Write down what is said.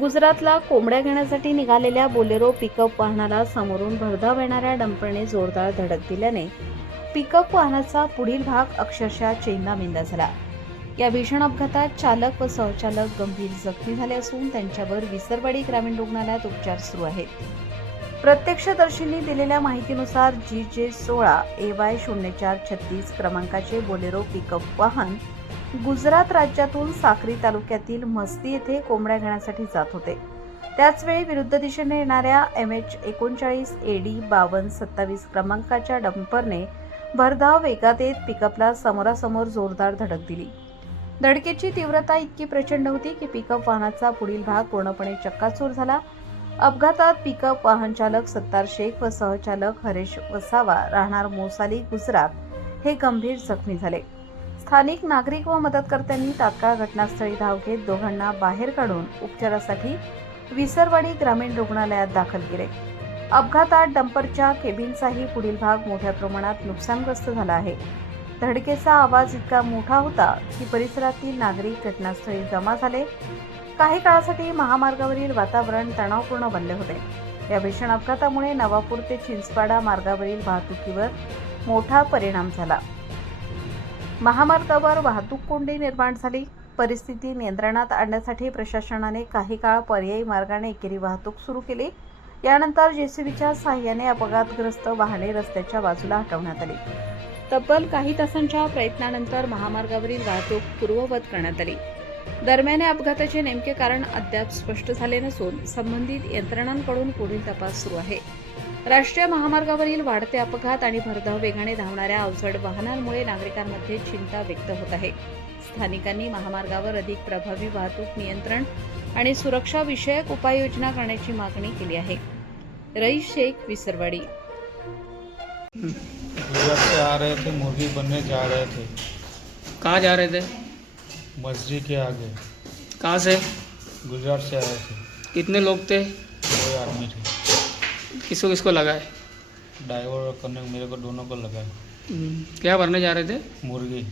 गुजरातला कोंबड्या घेण्यासाठी निघालेल्या बोलेरो पिकअप वाहनाला समोरून भरधाव येणाऱ्या डंपरने जोरदार धडक दिल्याने पिकअप वाहनाचा पुढील भाग अक्षरशः चेंदामेंदा झाला. या भीषण अपघातात चालक व सहचालक गंभीर जखमी झाले असून त्यांच्यावर विसरवाडी ग्रामीण रुग्णालयात उपचार सुरू आहेत. प्रत्यक्षदर्शींनी दिलेल्या माहितीनुसार GJ16 AY 0436 क्रमांकाचे बोलेरो पिकअप वाहन गुजरात राज्यातून साक्री तालुक्यातील मस्ती येथे कोंबड्या घेण्यासाठी जात होते. त्याचवेळी विरुद्ध दिशेने येणाऱ्या MH 39 AD 5227 क्रमांकाच्या डंपरने भरधाव वेगात येत पिकअपला समोरासमोर जोरदार धडक दिली. धडकेची तीव्रता इतकी प्रचंड होती की पिकअप वाहनाचा पुढील भाग पूर्णपणे चक्काचूर झाला. अपघातात पिकअप वाहन चालक सत्तार शेख व सहचालक हरेश वसावा राहणार मोसाली गुजरात हे गंभीर जखमी झाले. स्थानिक नागरिक व मदतकर्त्यांनी तात्काळ घटनास्थळी धाव घेत दोघांना बाहेर काढून उपचारासाठी विसरवाडी ग्रामीण रुग्णालयात दाखल केले. अपघातात डंपरच्या केबिनचाही पुढील भाग मोठ्या प्रमाणात नुकसानग्रस्त झाला आहे. धडकेचा आवाज इतका मोठा होता की परिसरातील नागरिक घटनास्थळी जमा झाले. काही काळासाठी महामार्गावरील वातावरण तणावपूर्ण बनले होते. या भीषण अपघातामुळे नवापूर ते चिंचपाडा मार्गावरील वाहतुकीवर मोठा परिणाम झाला. महामार्गावर वाहतूक कोंडी निर्माण झाली. परिस्थिती नियंत्रणात आणण्यासाठी प्रशासनाने काही काळ पर्यायी मार्गाने एकेरी वाहतूक सुरू केली. यानंतर JCBच्या साहाय्याने अपघातग्रस्त वाहने रस्त्याच्या बाजूला हटवण्यात आली. तब्बल काही तासांच्या प्रयत्नानंतर महामार्गावरील वाहतूक पूर्ववत करण्यात आली. दरम्यान या अपघाताचे नेमके कारण अद्याप स्पष्ट झाले नसून संबंधित यंत्रणांकडून पुढील तपास सुरू आहे. राष्ट्रीय महामार्गावरील वाढते अपघात आणि भरधाव वेगाने धावणाऱ्या अवजड वाहनांमुळे नागरिकांमध्ये चिंता व्यक्त होत आहे. स्थानिकांनी महामार्गावर अधिक प्रभावी वाहतूक नियंत्रण आणि सुरक्षा विषयक उपाययोजना करण्याची मागणी केली आहे. रईस शेख, विसरवाडी. गुजरात से आ रहे थे, मुर्गी बनने जा रहे थे. कहाँ जा रहे थे? मस्जिद के आगे. कहाँ से? गुजरात से आए थे. कितने लोग थे? 2 आदमी थे. किसको किसको लगा है? ड्राइवर और कन्ने मेरे को दोनों को लगा है. क्या भरने जा रहे थे? मुर्गी.